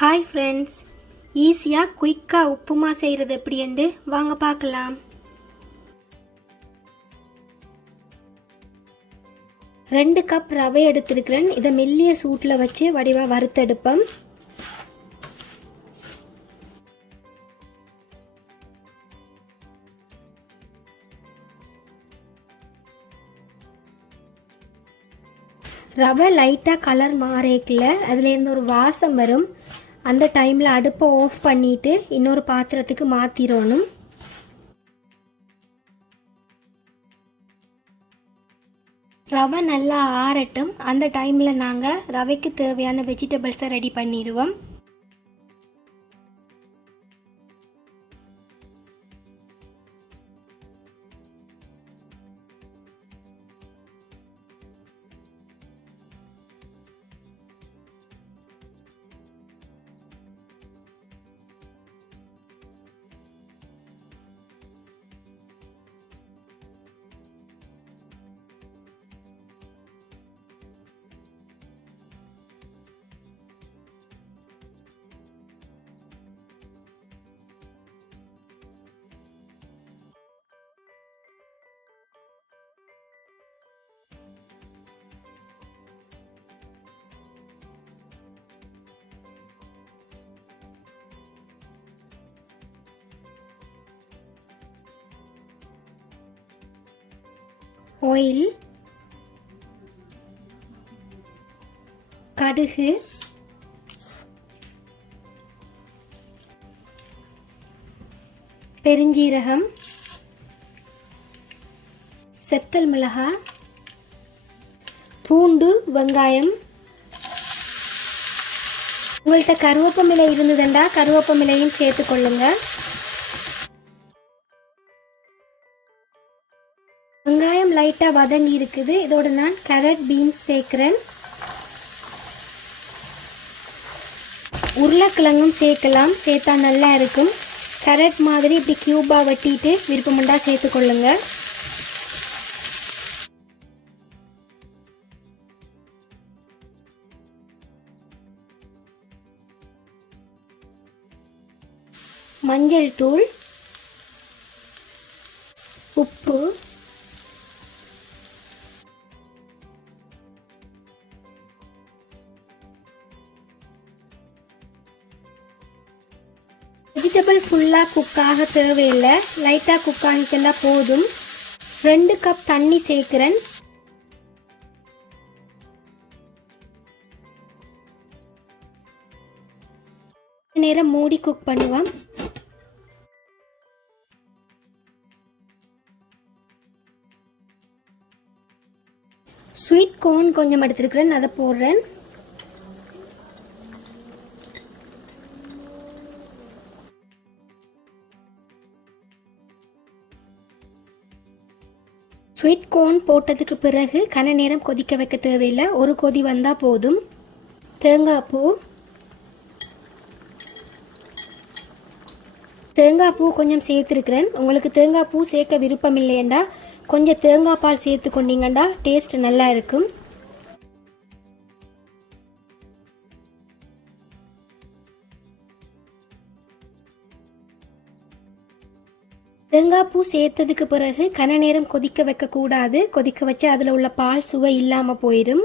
Hi friends, ஈஸியாக குயிக்காக உப்புமா செய்கிறது எப்படின்னு வாங்க பார்க்கலாம். 2 கப் ரவை எடுத்துருக்கிறேன். இதை மெல்லிய சூட்டில் வச்சு வடிவாக வறுத்தெடுப்பேன். ரவை லைட்டாக கலர் மாறேக்கல அதுலேருந்து ஒரு வாசம் வரும். அந்த டைமில் அடுப்பை ஆஃப் பண்ணிவிட்டு இன்னொரு பாத்திரத்துக்கு மாற்றிடணும். ரவை நல்லா ஆறட்டும். அந்த டைமில் நாங்கள் ரவைக்கு தேவையான வெஜிடபிள்ஸை ரெடி பண்ணிடுவோம். ஆயில், கடுகு, பெருஞ்சீரகம், செத்தல் மிளகாய், பூண்டு, வெங்காயம். உங்கள்கிட்ட கருவேப்பமிலை இருந்ததுண்டா கருவேப்பமிலையும் சேர்த்துக்கொள்ளுங்க. வெங்காயம் லைட்டாக வதங்கி இருக்குது. இதோட நான் கேரட், பீன்ஸ் சேர்க்குறேன். உருளைக்கிழங்கும் சேர்க்கலாம், சேர்த்தா நல்லா இருக்கும். கேரட் மாதிரி இப்படி க்யூபாக வெட்டிட்டு விருப்பமுண்டா சேர்த்துக்கொள்ளுங்க. மஞ்சள் தூள், உப்பு, வெஜிடபிள் ஃபுல்லாக குக்காக தேவையில்லை, லைட்டாக குக் ஆகிட்டா போதும். 2 கப் தண்ணி சேர்க்குறேன். நேரம் மூடி குக் பண்ணுவோம். ஸ்வீட் கார்ன் கொஞ்சம் எடுத்துருக்கிறேன், அதை போடுறேன். ஸ்வீட் கார்ன் போட்டதுக்கு பிறகு கன நேரம் கொதிக்க வைக்க தேவையில்லை, ஒரு கொதி வந்தால் போதும். தேங்காய் பூ கொஞ்சம் சேர்த்துருக்கிறேன். உங்களுக்கு தேங்காய் பூ சேர்க்க விருப்பம் இல்லையண்டா கொஞ்சம் தேங்காய் பால் சேர்த்து கொண்டீங்கண்டா டேஸ்ட் நல்லா இருக்கும். தேங்காய் பூ சேர்த்ததுக்கு பிறகு கன நேரம் கொதிக்க வைக்கக்கூடாது. கொதிக்க வச்சு அதில் உள்ள பால் சுவை இல்லாமல் போயிடும்.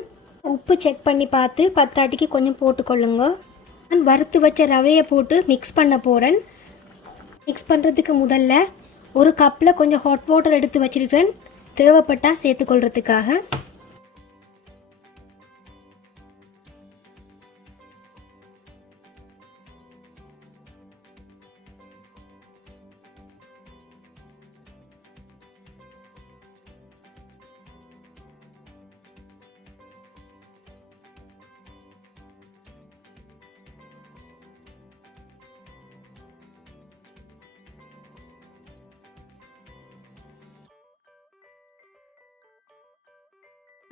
உப்பு செக் பண்ணி பார்த்து பத்தாட்டிக்கு கொஞ்சம் போட்டுக்கொள்ளுங்க. நான் வறுத்து வச்ச ரவையை போட்டு மிக்ஸ் பண்ண போகிறேன். மிக்ஸ் பண்ணுறதுக்கு முதல்ல ஒரு கப்பில் கொஞ்சம் ஹாட் வாட்டர் எடுத்து வச்சிருக்கிறேன், தேவைப்பட்டால் சேர்த்துக்கொள்றதுக்காக.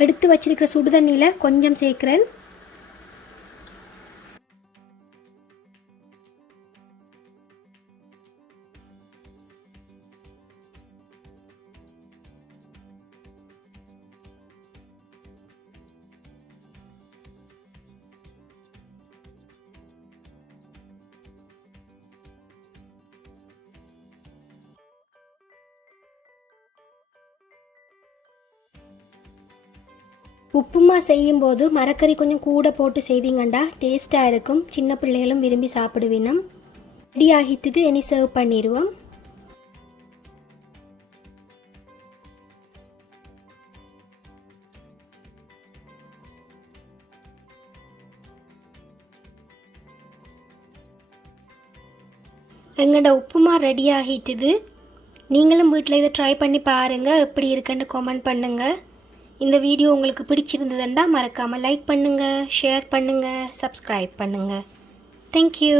எடுத்து வச்சிருக்கிற சுடுதண்ணியில் கொஞ்சம் சேர்க்குறேன். உப்புமா செய்யும்போது மரக்கறி கொஞ்சம் கூட போட்டு செய்தீங்கண்டா டேஸ்ட்டாக இருக்கும். சின்ன பிள்ளைகளும் விரும்பி சாப்பிடுவினம். ரெடி ஆகிட்டுது, இனி சர்வ் பண்ணிடுவோம். எங்களோட உப்புமா ரெடி ஆகிட்டுது. நீங்களும் வீட்டில் இதை ட்ரை பண்ணி பாருங்கள், எப்படி இருக்குன்னு கமெண்ட் பண்ணுங்கள். இந்த வீடியோ உங்களுக்கு பிடிச்சிருந்ததுன்னா மறக்காமல் லைக் பண்ணுங்கள், ஷேர் பண்ணுங்கள், சப்ஸ்கிரைப் பண்ணுங்கள். தேங்க்யூ.